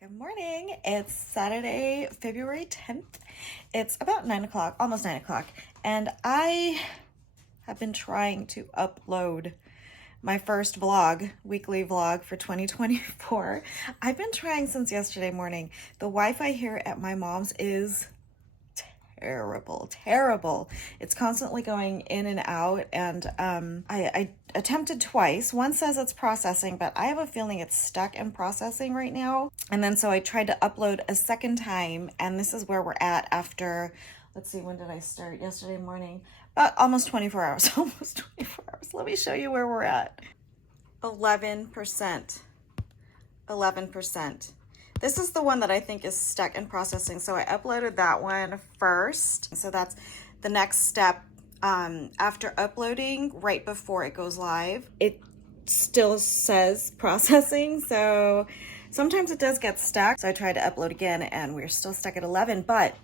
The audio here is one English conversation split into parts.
Good morning. It's Saturday, February 10th. It's about 9 o'clock, almost 9 o'clock, and I have been trying to upload my first weekly vlog for 2024. I've been trying since yesterday morning. The Wi-Fi here at my mom's is terrible. It's constantly going in and out, and I attempted twice. One says it's processing, but I have a feeling it's stuck in processing right now. And then so I tried to upload a second time, and this is where we're at after, let's see, when did I start? Yesterday morning. About almost 24 hours. Almost 24 hours. Let me show you where we're at. 11%. 11%. This is the one that I think is stuck in processing. So I uploaded that one first. So that's the next step. After uploading, right before it goes live, it still says processing. So sometimes it does get stuck. So I tried to upload again and we're still stuck at 11. But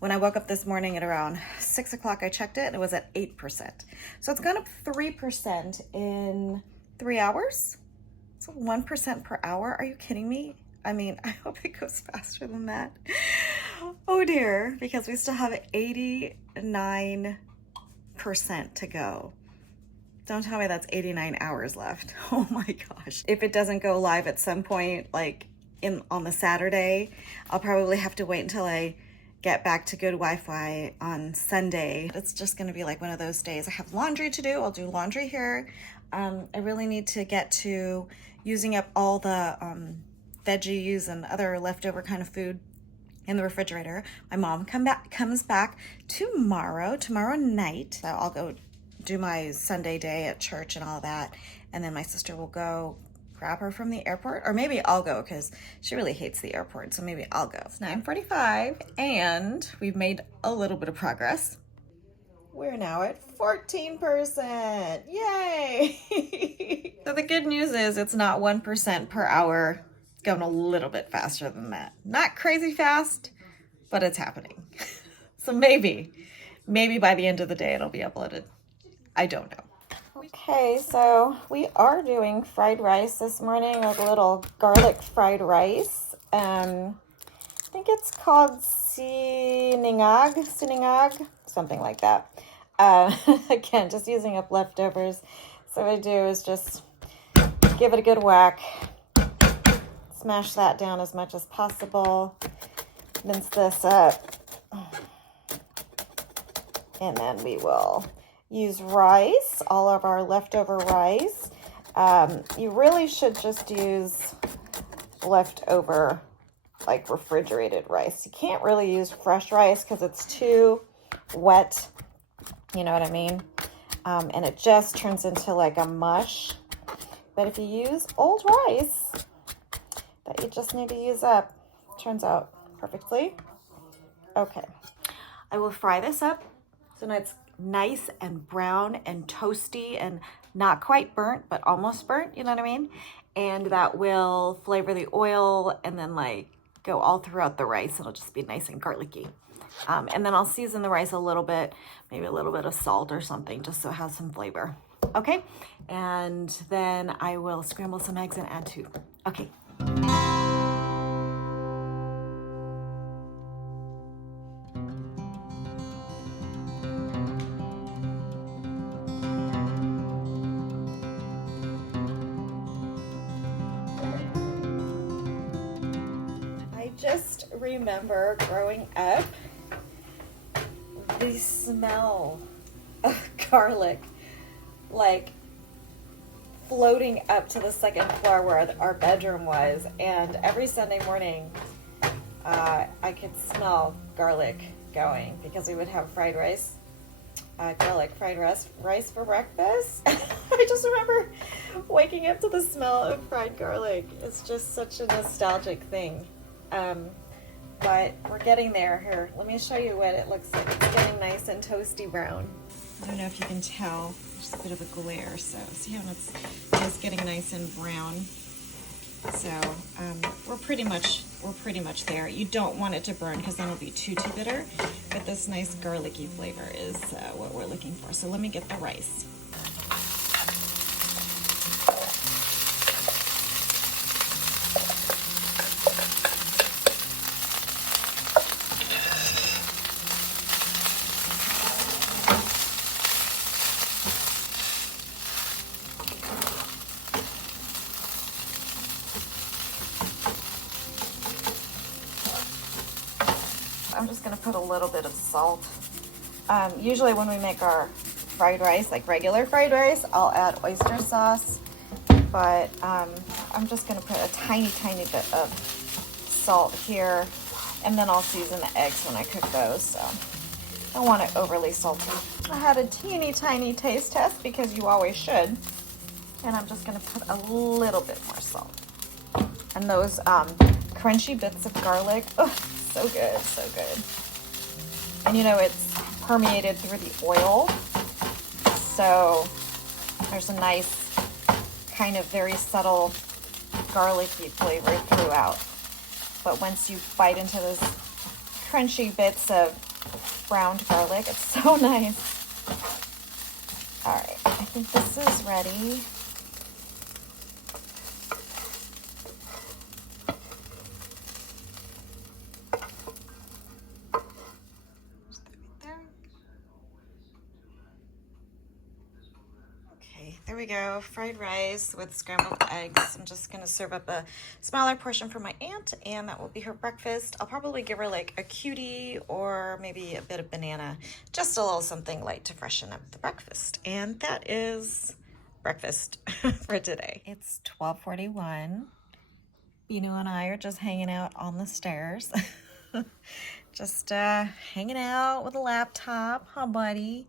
when I woke up this morning at around 6 o'clock, I checked it and it was at 8%. So it's gone up 3% in 3 hours. So 1% per hour. Are you kidding me? I mean, I hope it goes faster than that. Oh dear, because we still have 89% to go. Don't tell me that's 89 hours left. Oh my gosh. If it doesn't go live at some point, like on the Saturday, I'll probably have to wait until I get back to good Wi-Fi on Sunday. It's just gonna be like one of those days. I have laundry to do. I'll do laundry here. I really need to get to using up all the veggies and other leftover kind of food in the refrigerator. My mom comes back tomorrow night. So I'll go do my Sunday day at church and all that. And then my sister will go grab her from the airport, or maybe I'll go because she really hates the airport. So maybe I'll go. It's 9:45 and we've made a little bit of progress. We're now at 14%. Yay! So the good news is it's not 1% per hour. Going a little bit faster than that. Not crazy fast, but it's happening. So maybe by the end of the day it'll be uploaded. I don't know. Okay, so we are doing fried rice this morning, like a little garlic fried rice. I think it's called sinangag, something like that. Again, just using up leftovers. So what I do is just give it a good whack. Smash that down as much as possible. Mince this up. And then we will use rice, all of our leftover rice. You really should just use leftover, like refrigerated rice. You can't really use fresh rice because it's too wet. You know what I mean? And it just turns into like a mush. But if you use old rice that you just need to use up, turns out perfectly. Okay, I will fry this up so now it's nice and brown and toasty and not quite burnt, but almost burnt, you know what I mean? And that will flavor the oil and then like go all throughout the rice. It'll just be nice and garlicky. And then I'll season the rice a little bit, maybe a little bit of salt or something, just so it has some flavor. Okay, and then I will scramble some eggs and add two. Okay. I just remember growing up, the smell of garlic, like floating up to the second floor where our bedroom was, and every Sunday morning I could smell garlic going because we would have fried rice, garlic fried rice for breakfast. I just remember waking up to the smell of fried garlic. It's just such a nostalgic thing. But we're getting there. Here, let me show you what it looks like. It's getting nice and toasty brown. I don't know if you can tell, there's a bit of a glare, so see how it's just getting nice and brown. So we're pretty much there. You don't want it to burn because then it'll be too bitter, but this nice garlicky flavor is what we're looking for. So let me get the rice. I'm just gonna put a little bit of salt. Usually when we make our fried rice, like regular fried rice, I'll add oyster sauce, but I'm just gonna put a tiny bit of salt here, and then I'll season the eggs when I cook those, so I don't want it overly salty. I had a teeny tiny taste test because you always should, and I'm just gonna put a little bit more salt. And those crunchy bits of garlic, oh, so good, so good. And you know, it's permeated through the oil, so there's a nice kind of very subtle garlicky flavor throughout. But once you bite into those crunchy bits of browned garlic, it's so nice. All right, I think this is ready. There we go, fried rice with scrambled eggs. I'm just gonna serve up a smaller portion for my aunt, and that will be her breakfast. I'll probably give her like a cutie or maybe a bit of banana, just a little something light to freshen up the breakfast. And that is breakfast for today. It's 12:41. Bino and I are just hanging out on the stairs. Just hanging out with a laptop, huh buddy?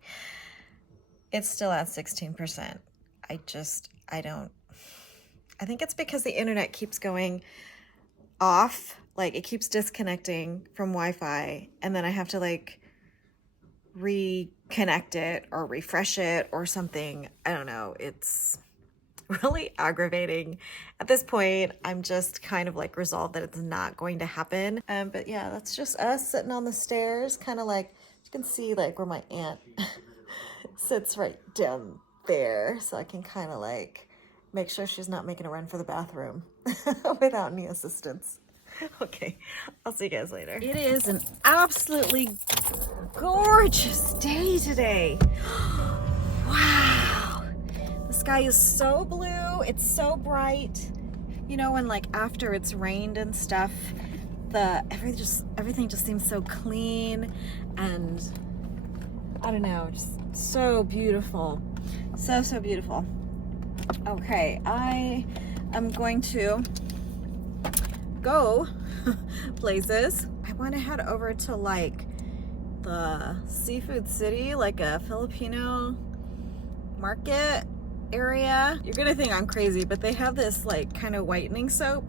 It's still at 16%. I think it's because the internet keeps going off, like it keeps disconnecting from Wi-Fi, and then I have to like reconnect it or refresh it or something. I don't know. It's really aggravating. At this point, I'm just kind of like resolved that it's not going to happen. But yeah, that's just us sitting on the stairs, kind of like, you can see like where my aunt sits right down there, so I can kind of like make sure she's not making a run for the bathroom without any assistance. Okay, I'll see you guys later. It is an absolutely gorgeous day today. Wow, the sky is so blue, it's so bright. You know, when like after it's rained and stuff, everything just seems so clean, and I don't know, just so beautiful. So beautiful. Okay, I am going to go places. I want to head over to like the seafood city, like a Filipino market area. You're gonna think I'm crazy, but they have this like kind of whitening soap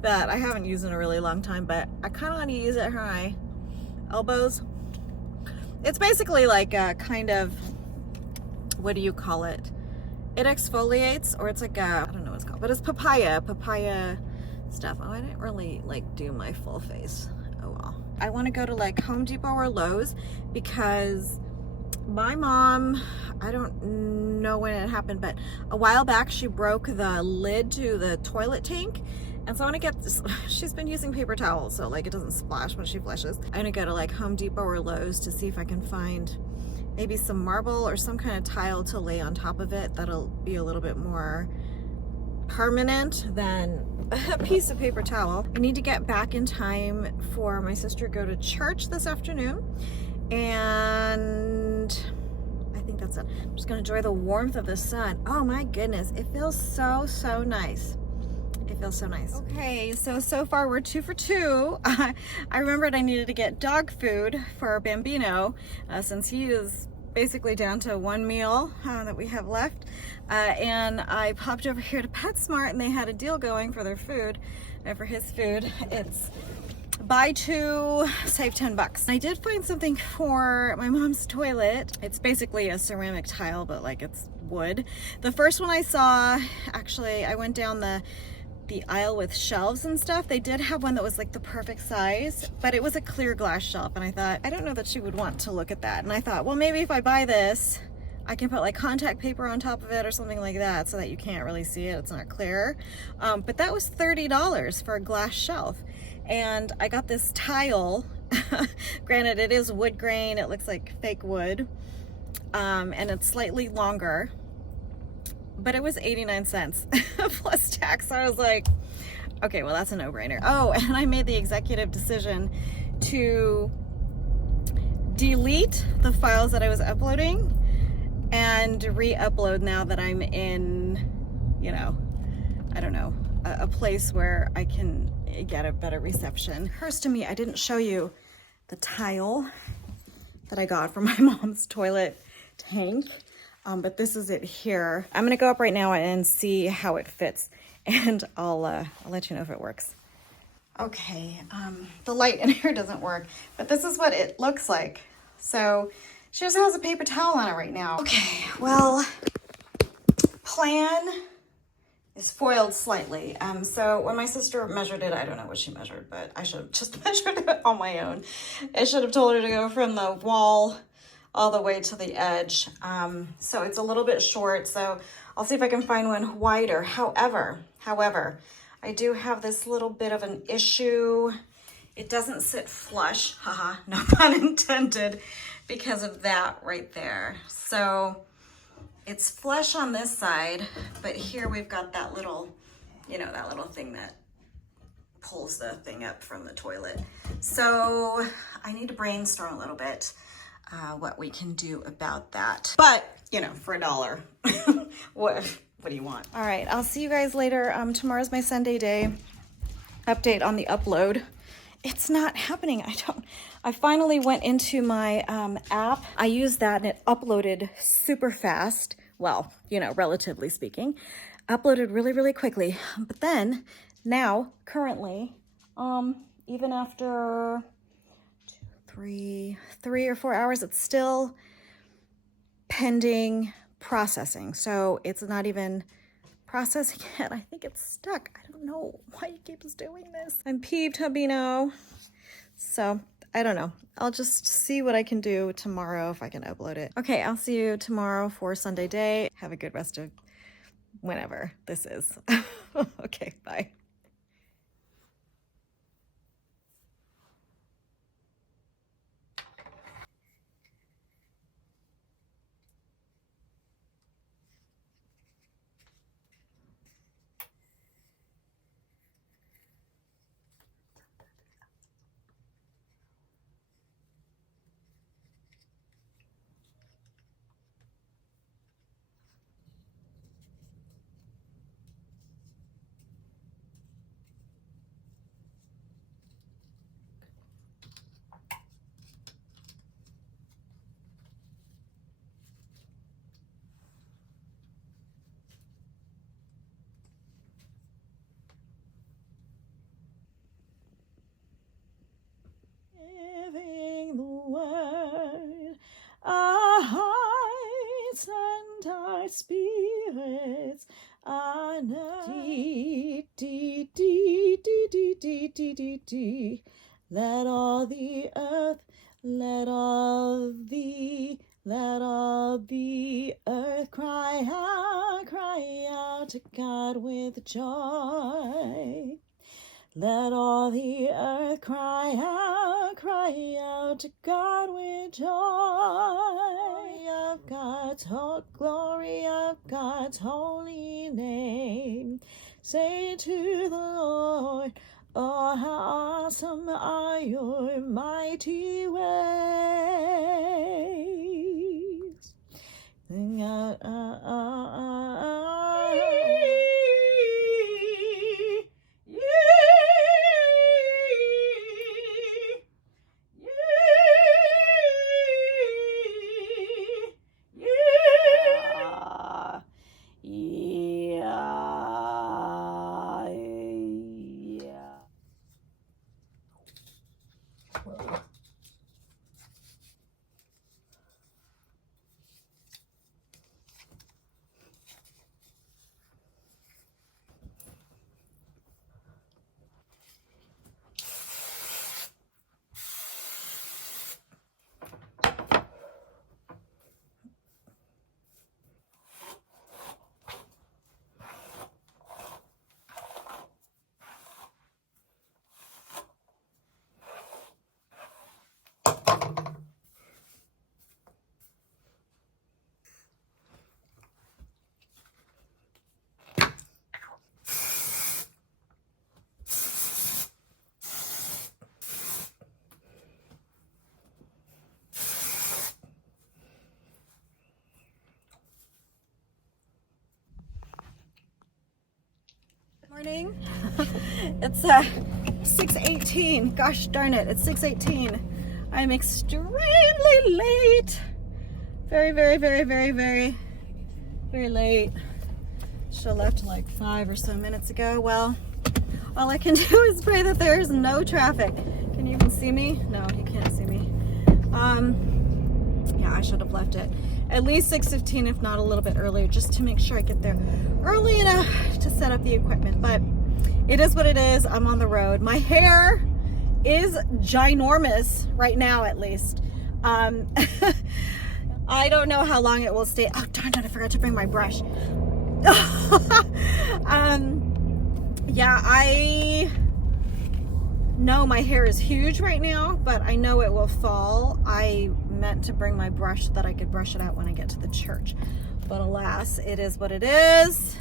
that I haven't used in a really long time, but I kind of want to use it for my elbows. It's basically like a kind of, what do you call it? It exfoliates, or it's like a, I don't know what it's called, but it's papaya stuff. Oh, I didn't really like do my full face. Oh well. I want to go to like Home Depot or Lowe's because my mom, I don't know when it happened, but a while back she broke the lid to the toilet tank. And so I want to get this, she's been using paper towels so like it doesn't splash when she flushes. I'm gonna go to like Home Depot or Lowe's to see if I can find maybe some marble or some kind of tile to lay on top of it that'll be a little bit more permanent than a piece of paper towel. I need to get back in time for my sister to go to church this afternoon, and I think that's it. I'm just gonna enjoy the warmth of the sun. Oh my goodness, it feels so nice. It feels so nice. Okay, so far we're 2 for 2. I remembered I needed to get dog food for Bambino since he is basically down to one meal that we have left. And I popped over here to PetSmart, and they had a deal going for their food, for his food. It's buy 2, save $10. I did find something for my mom's toilet. It's basically a ceramic tile, but like it's wood. The first one I saw, actually, I went down the aisle with shelves and stuff. They did have one that was like the perfect size, but it was a clear glass shelf, and I thought, I don't know that she would want to look at that. And I thought, well, maybe if I buy this, I can put like contact paper on top of it or something like that so that you can't really see it, it's not clear. But that was $30 for a glass shelf. And I got this tile. Granted, it is wood grain, it looks like fake wood, and it's slightly longer, but it was 89 cents plus tax. So I was like, okay, well, that's a no-brainer. Oh, and I made the executive decision to delete the files that I was uploading and re-upload now that I'm in, you know, I don't know, a place where I can get a better reception. Occurs to me, I didn't show you the tile that I got from my mom's toilet tank, but this is it here. I'm gonna go up right now and see how it fits, and I'll let you know if it works. Okay, the light in here doesn't work, but this is what it looks like. So she just has a paper towel on it right now. Okay, well, plan is foiled slightly. So when my sister measured it, I don't know what she measured, but I should have just measured it on my own. I should have told her to go from the wall all the way to the edge. So it's a little bit short, so I'll see if I can find one wider. However, I do have this little bit of an issue. It doesn't sit flush, haha, no pun intended, because of that right there. So it's flush on this side, but here we've got that little, you know, that little thing that pulls the thing up from the toilet. So I need to brainstorm a little bit what we can do about that. But, you know, for $1, what do you want? All right, I'll see you guys later. Tomorrow's my Sunday day. Update on the upload. It's not happening. I finally went into my app. I used that and it uploaded super fast. Well, you know, relatively speaking, uploaded really, really quickly. But then now, currently, even after 3 or 4 hours, it's still pending processing. So it's not even processing yet. I think it's stuck. I don't know why it keeps doing this. I'm peeved, Hubino. So I don't know. I'll just see what I can do tomorrow if I can upload it. Okay, I'll see you tomorrow for Sunday day. Have a good rest of whenever this is. Okay, bye. Giving the word, our hearts and our spirits are now. Dee, dee, dee, dee, dee, dee, dee, dee, dee. Let all the earth, let all the earth cry out to God with joy. Let all the earth cry out to God with joy. Glory of God's holy name. Say to the Lord, oh, how awesome are your mighty ways. Sing out, It's 6:18. Gosh darn it, it's 6:18. I'm extremely late. Very, very, very, very, very, very late. Should have left like 5 or so minutes ago. Well, all I can do is pray that there's no traffic. Can you even see me? No, you can't see me. Yeah, I should have left it at least 6:15, if not a little bit earlier, just to make sure I get there early enough to set up the equipment. But it is what it is. I'm on the road. My hair is ginormous right now, at least. I don't know how long it will stay. Oh, darn it, I forgot to bring my brush. Yeah, I know my hair is huge right now, but I know it will fall. I meant to bring my brush so that I could brush it out when I get to the church. But alas, it is what it is.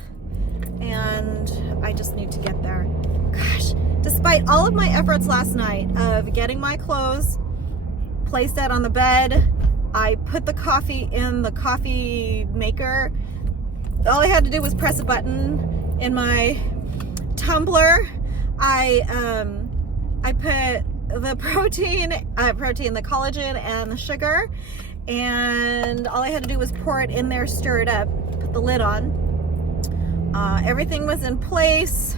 And I just need to get there. Gosh, despite all of my efforts last night of getting my clothes placed out on the bed, I put the coffee in the coffee maker. All I had to do was press a button in my tumbler. I put the protein, the collagen and the sugar, and all I had to do was pour it in there, stir it up, put the lid on. Everything was in place.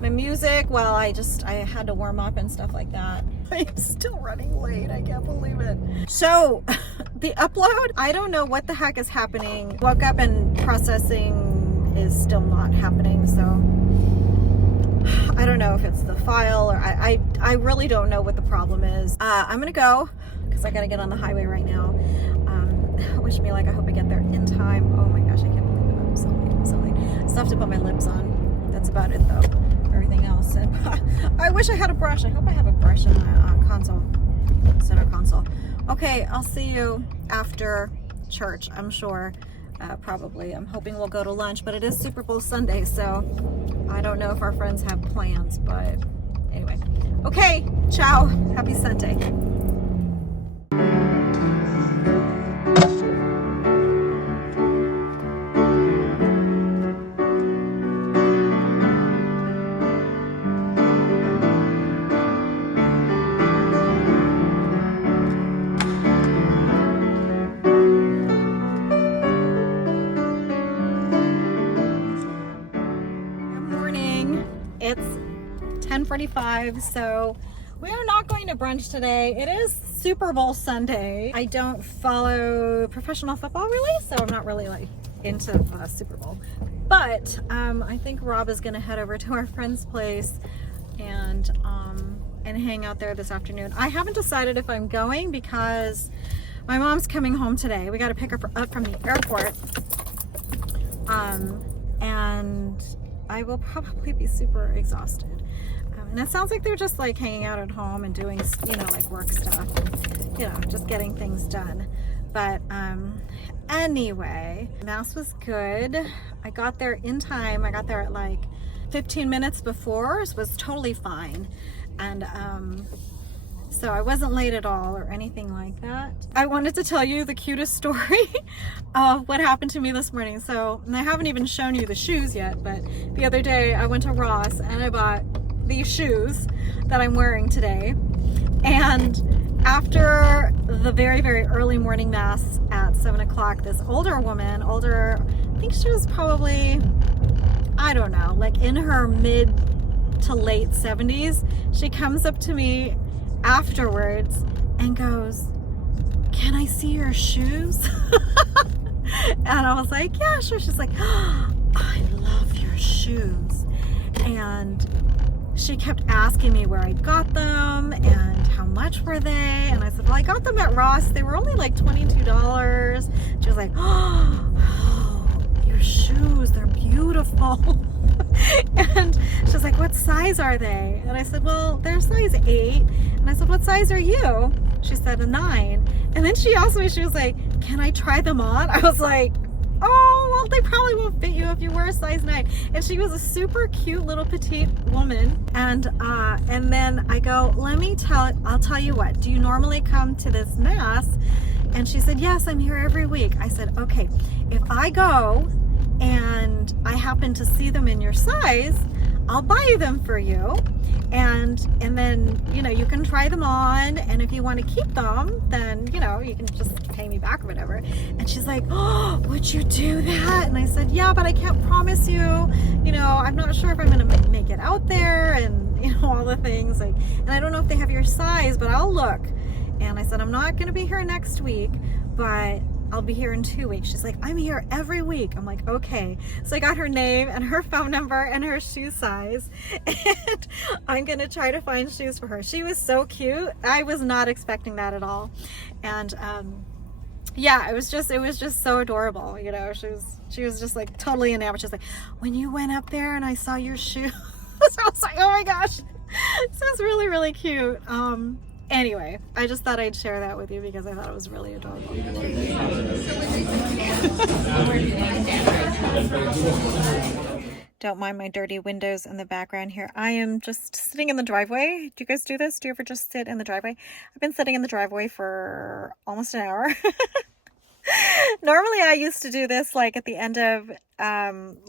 My music, well, I had to warm up and stuff like that. I'm still running late. I can't believe it. So the upload, I don't know what the heck is happening. Woke up and processing is still not happening. So I don't know if it's the file or I really don't know what the problem is. I'm going to go because I got to get on the highway right now. Wish me luck. I hope I get there in time. Oh my gosh, I can't believe it. I'm so late. I'm so late. I still have to put my lips on. That's about it though. Everything else. And I wish I had a brush. I hope I have a brush in my console, center console. Okay, I'll see you after church, I'm sure. Probably. I'm hoping we'll go to lunch, but it is Super Bowl Sunday, so I don't know if our friends have plans, but anyway. Okay, ciao. Happy Sunday. It's 10:45, so we are not going to brunch today. It is Super Bowl Sunday. I don't follow professional football really, so I'm not really like into Super Bowl. But I think Rob is gonna head over to our friend's place and hang out there this afternoon. I haven't decided if I'm going because my mom's coming home today. We got to pick her up from the airport, and I will probably be super exhausted. And it sounds like they're just like hanging out at home and doing, like work stuff, and, just getting things done. But anyway, Mass was good. I got there in time. I got there at like 15 minutes before, so it was totally fine. And so I wasn't late at all or anything like that. I wanted to tell you the cutest story of what happened to me this morning. So, and I haven't even shown you the shoes yet, but the other day I went to Ross and I bought these shoes that I'm wearing today. And after the very, very early morning Mass at 7 o'clock, this older woman, I think she was probably, I don't know, like in her mid to late 70s, she comes up to me afterwards and goes, "Can I see your shoes?" And I was like, "Yeah, sure." She's like, "Oh, I love your shoes." And she kept asking me where I got them and how much were they. And I said, "Well, I got them at Ross. They were only like $22. She was like, "Oh, your shoes, they're beautiful." And she's like, "What size are they?" And I said, "Well, they're size 8. And I said, "What size are you?" She said a 9. And then she asked me, she was like, "Can I try them on?" I was like, "Oh, well, they probably won't fit you if you wear a size 9. And she was a super cute little petite woman. And then I go, I'll tell you what, do you normally come to this Mass? And she said, "Yes, I'm here every week." I said, "Okay, if I go and I happen to see them in your size, I'll buy them for you. And then, you know, you can try them on. And if you want to keep them, then, you know, you can just pay me back or whatever. And she's like, oh, would you do that? And I said, yeah, but I can't promise you, you know, I'm not sure if I'm going to make it out there, and, you know, all the things like, and I don't know if they have your size, but I'll look. And I said, I'm not going to be here next week, but I'll be here in 2 weeks. She's like, I'm here every week. I'm like, okay. So I got her name and her phone number and her shoe size, and I'm going to try to find shoes for her. She was so cute. I was not expecting that at all. And, yeah, it was just so adorable. You know, she was just like totally enamored. She's like, when you went up there and I saw your shoes, I was like, oh my gosh, this is really, really cute. Anyway, I just thought I'd share that with you because I thought it was really adorable. Don't mind my dirty windows in the background here. I am just sitting in the driveway. Do you guys do this? Do you ever just sit in the driveway? I've been sitting in the driveway for almost an hour. Normally I used to do this like at the end of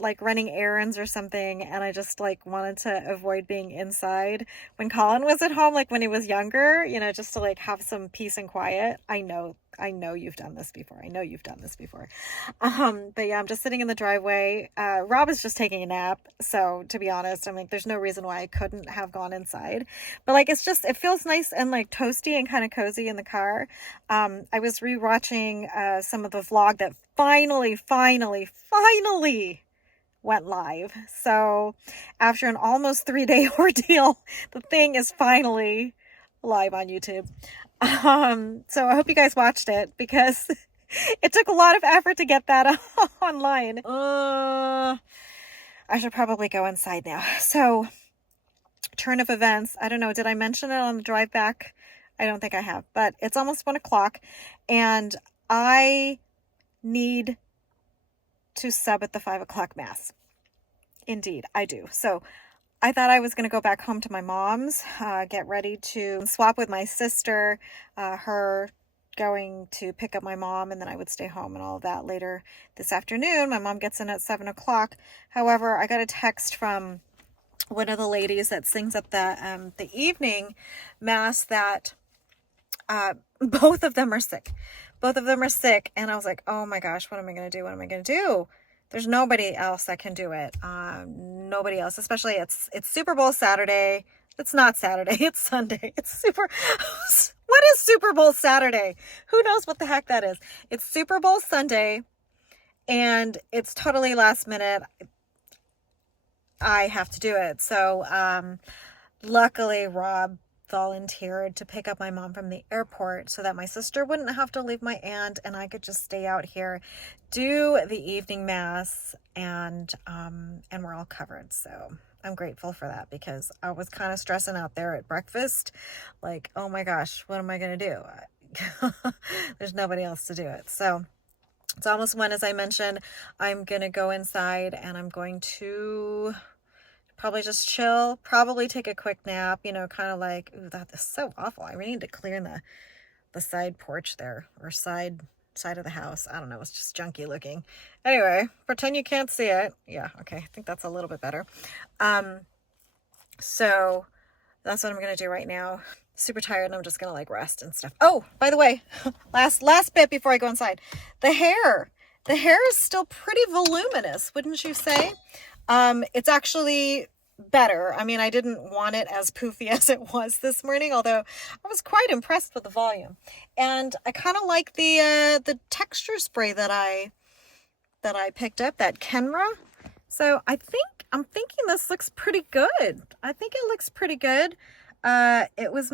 like running errands or something, and I just like wanted to avoid being inside when Colin was at home, like when he was younger, you know, just to like have some peace and quiet. I know you've done this before. I know you've done this before. But yeah, I'm just sitting in the driveway. Rob is just taking a nap. So to be honest, I'm like, there's no reason why I couldn't have gone inside. But like, it feels nice and like toasty and kind of cozy in the car. I was rewatching some of the vlog that finally went live. So after an almost 3-day ordeal, the thing is finally live on YouTube. So I hope you guys watched it because it took a lot of effort to get that online. I should probably go inside now. So turn of events. I don't know. Did I mention it on the drive back? I don't think I have, but it's almost 1 o'clock and I need to sub at the 5 o'clock mass. Indeed, I do. So I thought I was going to go back home to my mom's, get ready to swap with my sister, her going to pick up my mom, and then I would stay home and all of that later this afternoon. My mom gets in at 7 o'clock. However, I got a text from one of the ladies that sings at the evening mass that both of them are sick. Both of them are sick. And I was like, oh my gosh, what am I going to do? What am I going to do? There's nobody else that can do it. Nobody else, especially it's Super Bowl Saturday. It's not Saturday. It's Sunday. What is Super Bowl Saturday? Who knows what the heck that is? It's Super Bowl Sunday and it's totally last minute. I have to do it. So, luckily Rob volunteered to pick up my mom from the airport so that my sister wouldn't have to leave my aunt and I could just stay out here, do the evening mass, and we're all covered. So I'm grateful for that because I was kind of stressing out there at breakfast. Like, oh my gosh, what am I going to do? There's nobody else to do it. So it's almost 1, as I mentioned. I'm going to go inside and I'm going to probably just chill, probably take a quick nap, you know, kind of like, ooh, that is so awful. I really need to clear the side porch there, or side of the house. I don't know. It's just junky looking. Anyway, pretend you can't see it. Yeah. Okay. I think that's a little bit better. So that's what I'm going to do right now. Super tired and I'm just going to like rest and stuff. Oh, by the way, last bit before I go inside, the hair is still pretty voluminous. Wouldn't you say? It's actually better. I mean, I didn't want it as poofy as it was this morning, although I was quite impressed with the volume. And I kind of like the texture spray that I picked up, that Kenra. So I'm thinking this looks pretty good. I think it looks pretty good. It was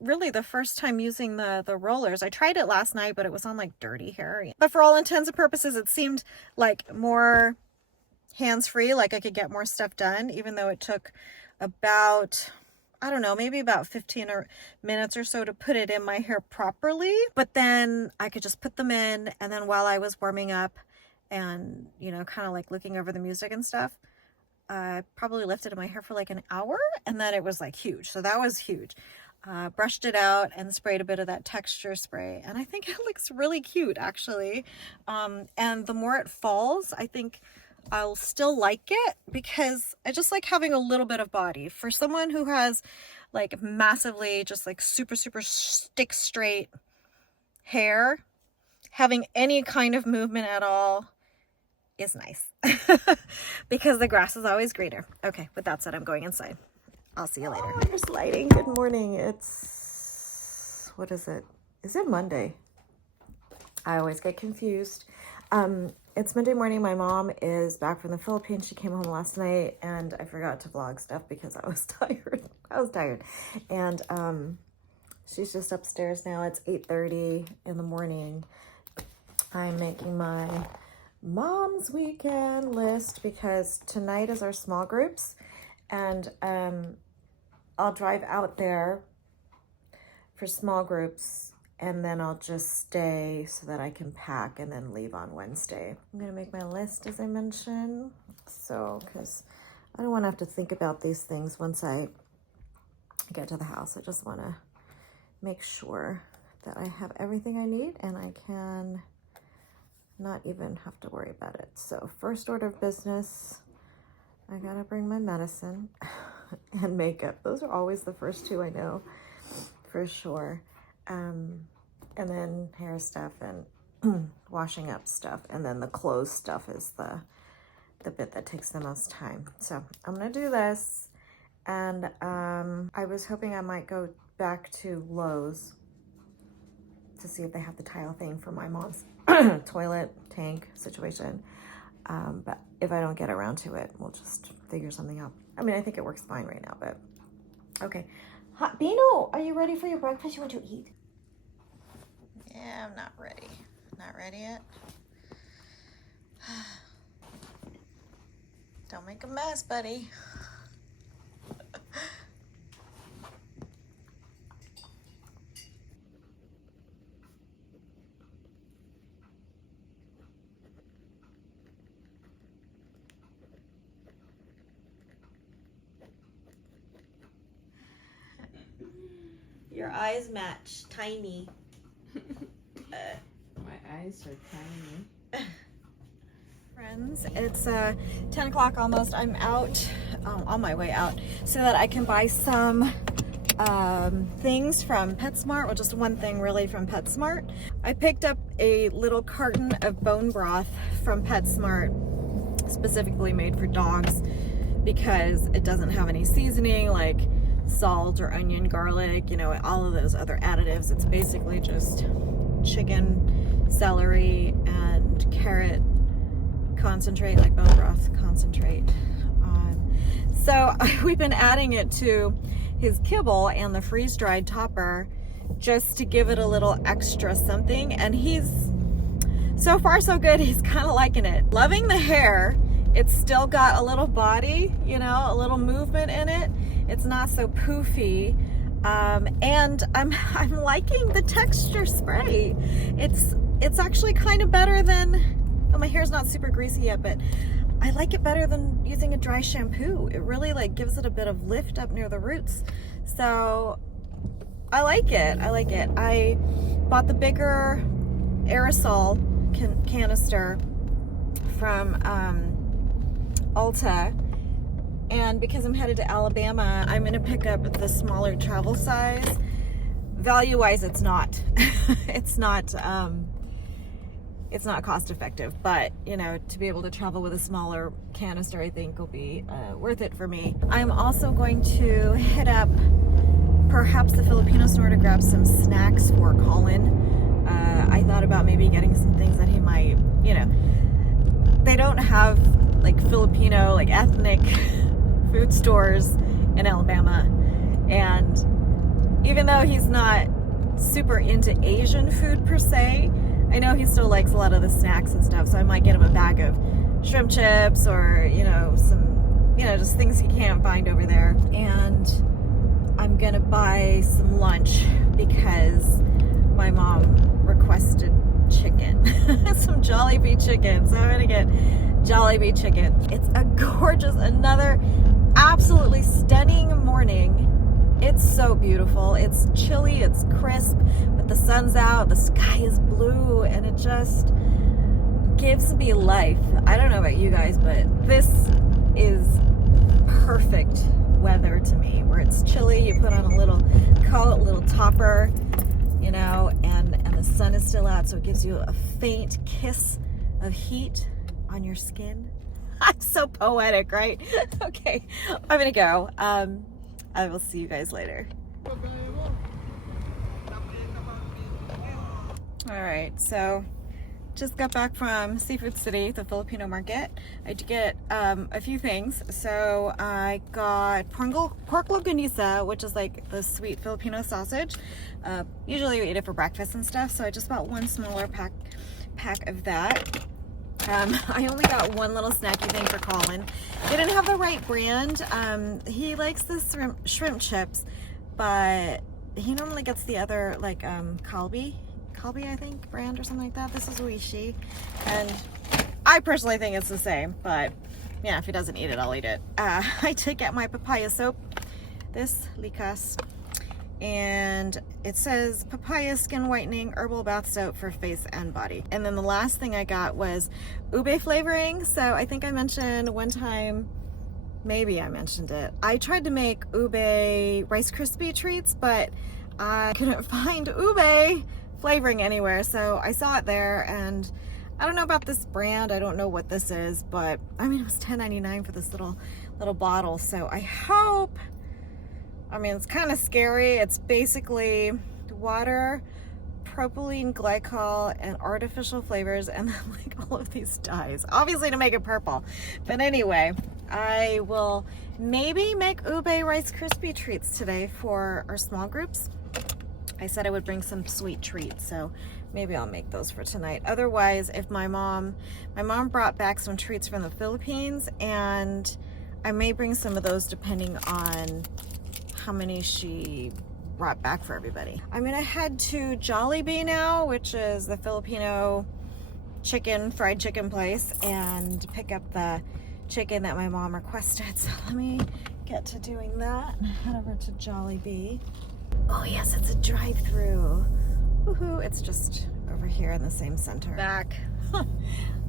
really the first time using the rollers. I tried it last night, but it was on like dirty hair. But for all intents and purposes, it seemed like more hands-free, like I could get more stuff done, even though it took about, I don't know, maybe about 15 minutes or so to put it in my hair properly. But then I could just put them in, and then while I was warming up and, you know, kind of like looking over the music and stuff, I probably left it in my hair for like an hour, and then it was like huge. So that was huge. Brushed it out and sprayed a bit of that texture spray, and I think it looks really cute actually. And the more it falls, I think I'll still like it because I just like having a little bit of body. For someone who has like massively just like super stick straight hair, having any kind of movement at all is nice because the grass is always greener. Okay, with that said, I'm going inside. I'll see you later. Oh, there's lighting. Good morning. It's, what is it? Is it Monday? I always get confused. It's Monday morning. My mom is back from the Philippines. She came home last night and I forgot to vlog stuff because I was tired. And she's just upstairs now. It's 8:30 in the morning. I'm making my mom's weekend list because tonight is our small groups, and I'll drive out there for small groups, and then I'll just stay so that I can pack and then leave on Wednesday. I'm gonna make my list as I mentioned, so because I don't want to have to think about these things once I get to the house. I just want to make sure that I have everything I need and I can not even have to worry about it. So first order of business, I gotta bring my medicine and makeup. Those are always the first two, I know for sure. And then hair stuff and washing up stuff, and then the clothes stuff is the bit that takes the most time. So I'm gonna do this, and I was hoping I might go back to Lowe's to see if they have the tile thing for my mom's toilet tank situation. But if I don't get around to it, we'll just figure something out. I mean, I think it works fine right now, but okay. Bino, are you ready for your breakfast? You want to eat? Yeah, I'm not ready. Not ready yet. Don't make a mess, buddy. Your eyes match. Tiny. My eyes are tiny. Friends, it's 10 o'clock almost. I'm out, on my way out, so that I can buy some things from PetSmart. Well, just one thing really from PetSmart. I picked up a little carton of bone broth from PetSmart, specifically made for dogs, because it doesn't have any seasoning like salt or onion, garlic, you know, all of those other additives. It's basically just chicken, celery, and carrot concentrate, like bone broth concentrate. So we've been adding it to his kibble and the freeze-dried topper just to give it a little extra something, and he's, so far so good. He's kind of liking it. Loving the hair. It's still got a little body, you know, a little movement in it. It's not so poofy. And I'm liking the texture spray. It's actually kind of better than, oh, my hair's not super greasy yet, but I like it better than using a dry shampoo. It really like gives it a bit of lift up near the roots. So I like it. I bought the bigger aerosol canister from Ulta, and because I'm headed to Alabama, I'm gonna pick up the smaller travel size. Value-wise, it's not it's not cost effective, but you know, to be able to travel with a smaller canister, I think will be worth it for me. I'm also going to hit up perhaps the Filipino store to grab some snacks for Colin. I thought about maybe getting some things that he might, you know, they don't have like Filipino, like ethnic food stores in Alabama, and even though he's not super into Asian food per se, I know he still likes a lot of the snacks and stuff, so I might get him a bag of shrimp chips or, you know, some, you know, just things he can't find over there. And I'm gonna buy some lunch because my mom requested chicken, some Jollibee chicken, so I'm gonna get Jollibee chicken. It's a gorgeous, another absolutely stunning morning. It's so beautiful. It's chilly, it's crisp, but the sun's out, the sky is blue, and it just gives me life. I don't know about you guys, but this is perfect weather to me, where it's chilly, you put on a little coat, a little topper, you know, and the sun is still out, so it gives you a faint kiss of heat on your skin. I'm so poetic, right? Okay, I'm gonna go. I will see you guys later. All right, so just got back from Seafood City, the Filipino market. I did get a few things. So I got pork longganisa, which is like the sweet Filipino sausage. Usually we eat it for breakfast and stuff, so I just bought one smaller pack of that. I only got one little snacky thing for Colin. They didn't have the right brand. He likes the shrimp chips, but he normally gets the other, like Kalbi, I think, brand or something like that. This is Oishi, and I personally think it's the same, but yeah, if he doesn't eat it, I'll eat it. I did get my papaya soap, this Likas, and it says papaya skin whitening herbal bath soap for face and body. And then the last thing I got was ube flavoring. So I think I mentioned one time, maybe I mentioned it, I tried to make ube Rice Krispie treats, but I couldn't find ube flavoring anywhere. So I saw it there, and I don't know about this brand. I don't know what this is, but I mean, it was $10.99 for this little bottle. So I hope, I mean, it's kind of scary. It's basically water, propylene glycol, and artificial flavors, and then like all of these dyes, obviously to make it purple. But anyway, I will maybe make ube Rice Krispie treats today for our small groups. I said I would bring some sweet treats, so maybe I'll make those for tonight. Otherwise, if my mom brought back some treats from the Philippines, and I may bring some of those depending on how many she brought back for everybody. I'm gonna head to Jollibee now, which is the Filipino fried chicken place, and pick up the chicken that my mom requested. So let me get to doing that and head over to Jollibee. Oh yes, it's a drive-through. Woohoo! It's just over here in the same center. Back.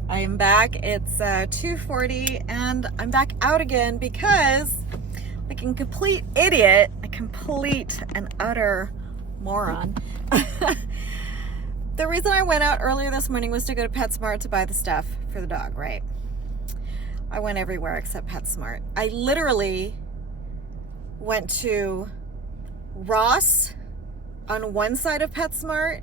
I am back. It's 2:40, and I'm back out again because, like a complete idiot, a complete and utter moron. The reason I went out earlier this morning was to go to PetSmart to buy the stuff for the dog, right? I went everywhere except PetSmart. I literally went to Ross on one side of PetSmart,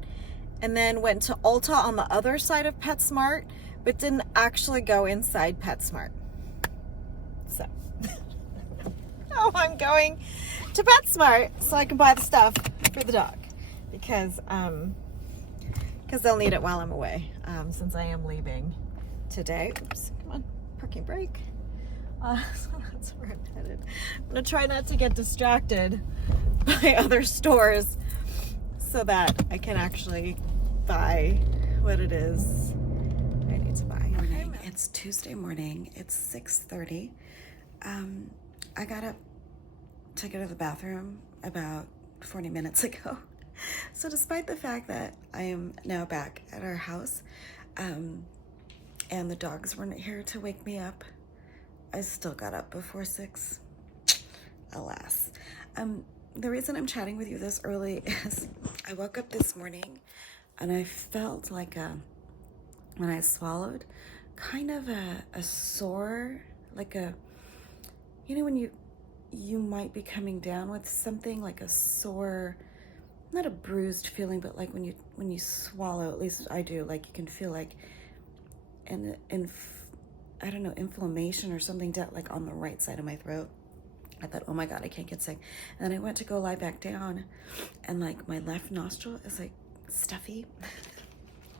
and then went to Ulta on the other side of PetSmart, but didn't actually go inside PetSmart. So now I'm going to PetSmart so I can buy the stuff for the dog, because they'll need it while I'm away, since I am leaving today. Oops, come on, parking brake. So that's where I'm headed. I'm gonna try not to get distracted by other stores so that I can actually buy what it is I need to buy. Morning. It's Tuesday morning. It's 6:30. I got up to go to the bathroom about 40 minutes ago. So despite the fact that I am now back at our house, and the dogs weren't here to wake me up, I still got up before 6. Alas. The reason I'm chatting with you this early is I woke up this morning and I felt like when I swallowed, kind of a sore, like when you might be coming down with something, like a sore, not a bruised feeling, but like when you swallow, at least I do, like you can feel like I don't know, inflammation or something like on the right side of my throat. I thought, oh my God, I can't get sick. And then I went to go lie back down, and like my left nostril is like stuffy.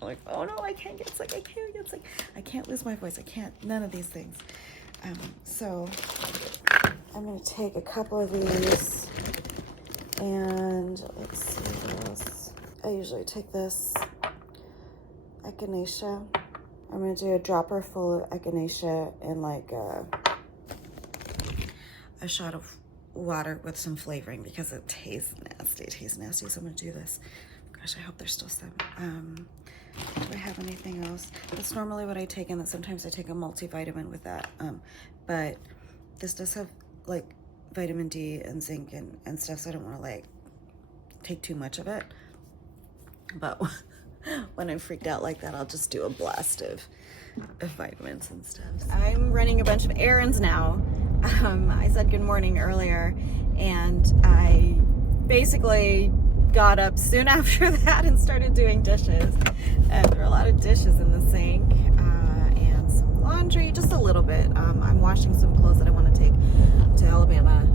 I'm like, oh no, I can't get sick. I can't get sick. I can't lose my voice. I can't, none of these things. So I'm gonna take a couple of these, and let's see what else. I usually take this echinacea. I'm gonna do a dropper full of echinacea and like a shot of water with some flavoring, because it tastes nasty. So I'm gonna do this. Gosh, I hope there's still some. Do I have anything else? That's normally what I take, and then sometimes I take a multivitamin with that. But this does have like vitamin D and zinc and stuff, so I don't want to like take too much of it. But when I'm freaked out like that, I'll just do a blast of vitamins and stuff. I'm running a bunch of errands now. I said good morning earlier, and I basically got up soon after that and started doing dishes. And there were a lot of dishes in the sink and some laundry, just a little bit. I'm washing some clothes that I want to take to Alabama.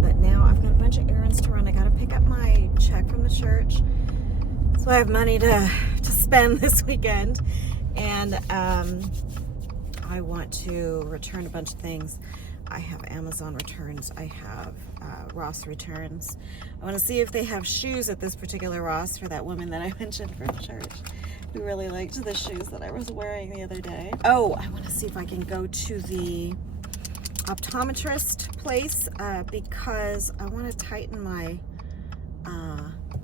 But now I've got a bunch of errands to run. I got to pick up my check from the church, so I have money to spend this weekend. And I want to return a bunch of things. I have Amazon returns. I have Ross returns. I want to see if they have shoes at this particular Ross for that woman that I mentioned from church who really liked the shoes that I was wearing the other day. Oh, I want to see if I can go to the optometrist place because I want to tighten my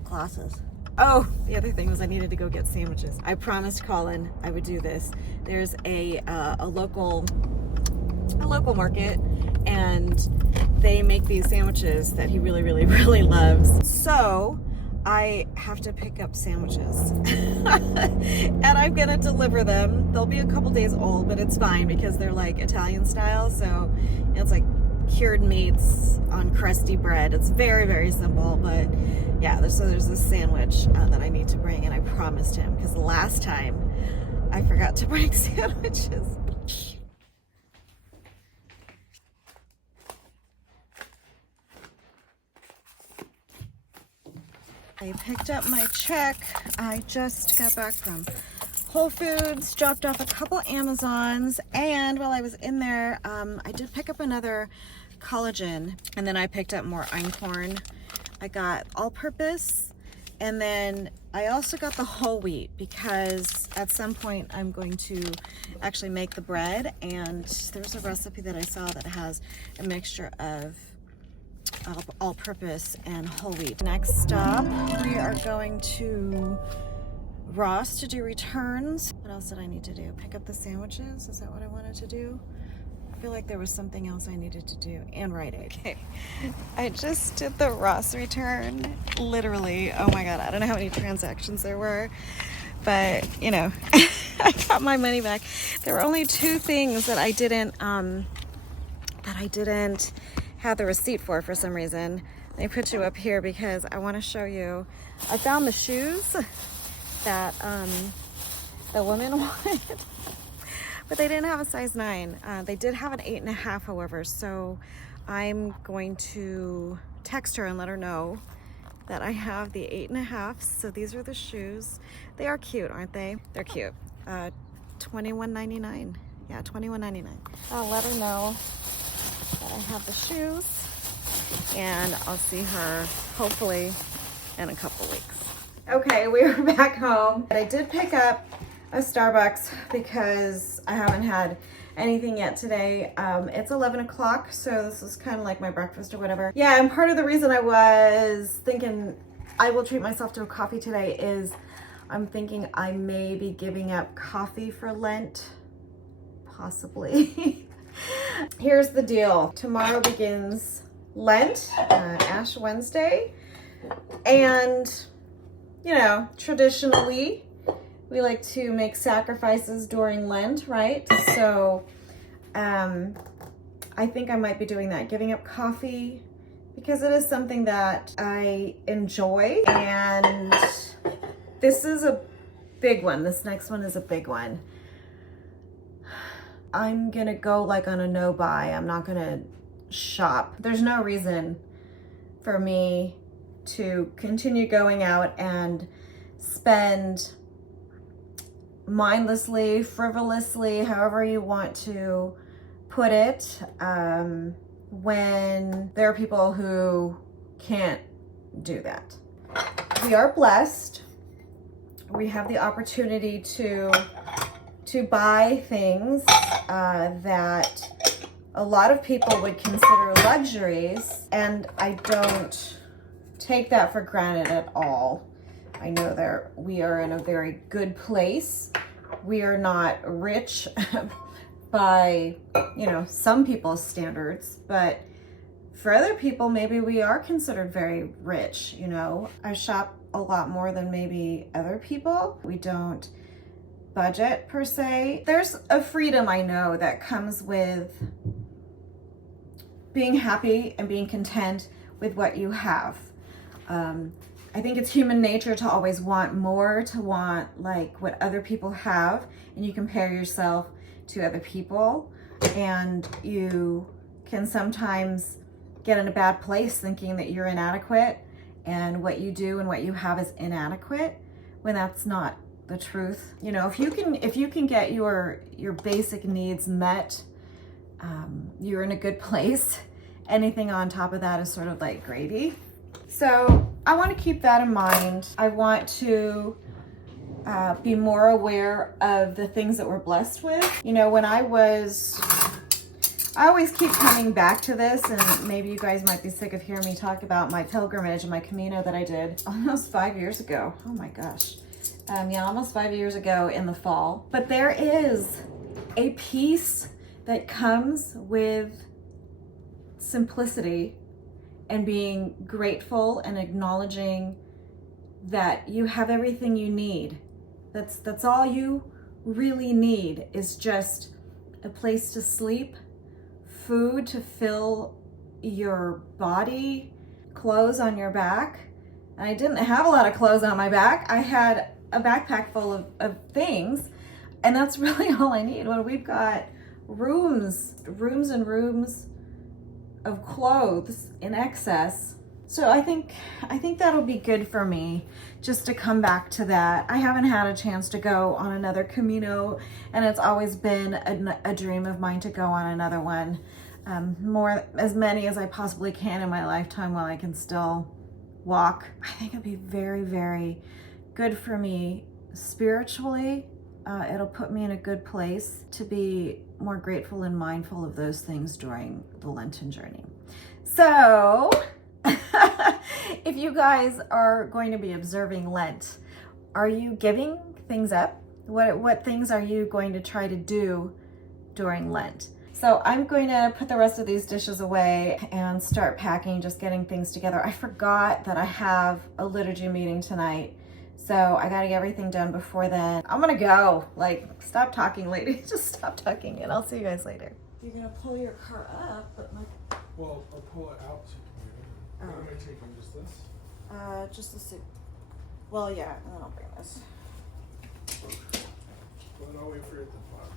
glasses. Oh, the other thing was I needed to go get sandwiches. I promised Colin I would do this. There's a local market, and they make these sandwiches that he really, really, really loves. So I have to pick up sandwiches and I'm gonna deliver them. They'll be a couple days old, but it's fine because they're like Italian style. So it's like cured meats on crusty bread. It's very, very simple, but yeah, there's this sandwich that I need to bring, and I promised him because the last time I forgot to bring sandwiches. I picked up my check. I just got back from Whole Foods, dropped off a couple Amazons, and while I was in there, I did pick up another collagen, and then I picked up more einkorn. I got all-purpose, and then I also got the whole wheat because at some point I'm going to actually make the bread, and there's a recipe that I saw that has a mixture of all-purpose and whole wheat. Next stop, we are going to Ross to do returns. What else did I need to do? Pick up the sandwiches? Is that what I wanted to do? I feel like there was something else I needed to do. And Rite Aid. Okay. I just did the Ross return. Literally, oh my God, I don't know how many transactions there were, but you know, I got my money back. There were only two things that I didn't have the receipt for some reason. Let me put you up here because I want to show you. I found the shoes that the woman wanted, but they didn't have a size 9. They did have an 8.5, however, so I'm going to text her and let her know that I have the 8.5. So these are the shoes. They are cute, aren't they? They're cute. $21.99. Yeah, $21.99. I'll let her know that I have the shoes, and I'll see her hopefully in a couple weeks. Okay, we are back home. I did pick up a Starbucks because I haven't had anything yet today. It's 11 o'clock, so this is kind of like my breakfast or whatever. Yeah, and part of the reason I was thinking I will treat myself to a coffee today is I'm thinking I may be giving up coffee for Lent, possibly. Here's the deal. Tomorrow begins Lent, Ash Wednesday, and you know, traditionally we like to make sacrifices during Lent, right? So I think I might be doing that, giving up coffee, because it is something that I enjoy, and this is a big one. This next one is a big one. I'm gonna go like on a no buy. I'm not gonna shop. There's no reason for me to continue going out and spend mindlessly, frivolously, however you want to put it, when there are people who can't do that. We are blessed. We have the opportunity to buy things that a lot of people would consider luxuries, and I don't take that for granted at all. I know we are in a very good place. We are not rich by, some people's standards, but for other people, maybe we are considered very rich. I shop a lot more than maybe other people. We don't budget per se. There's a freedom I know that comes with being happy and being content with what you have. I think it's human nature to always want more, to want like what other people have, and you compare yourself to other people, and you can sometimes get in a bad place thinking that you're inadequate and what you do and what you have is inadequate, when that's not the truth. If you can get your basic needs met, you're in a good place. Anything on top of that is sort of like gravy. So I want to keep that in mind. I want to be more aware of the things that we're blessed with. I always keep coming back to this, and maybe you guys might be sick of hearing me talk about my pilgrimage and my Camino that I did almost 5 years ago. Oh my gosh. Almost 5 years ago in the fall. But there is a peace that comes with simplicity and being grateful and acknowledging that you have everything you need. That's all you really need, is just a place to sleep, food to fill your body, clothes on your back. And I didn't have a lot of clothes on my back. I had a backpack full of things, and that's really all I need. When we've got rooms and rooms of clothes in excess. So I think that'll be good for me, just to come back to that. I haven't had a chance to go on another Camino, and it's always been a dream of mine to go on another one. As many as I possibly can in my lifetime while I can still walk. I think it'll be very, very good for me spiritually. It'll put me in a good place to be more grateful and mindful of those things during the Lenten journey. So if you guys are going to be observing Lent, are you giving things up? What things are you going to try to do during Lent? So I'm going to put the rest of these dishes away and start packing, just getting things together. I forgot that I have a liturgy meeting tonight, so I gotta get everything done before then. I'm gonna go. Stop talking, lady. Just stop talking, and I'll see you guys later. You're gonna pull your car up, but Well, I'll pull it out so you can get it. What am I taking? Just this? just the soup. Well, yeah, and then I'll bring this. Well, I'll wait for it to pop.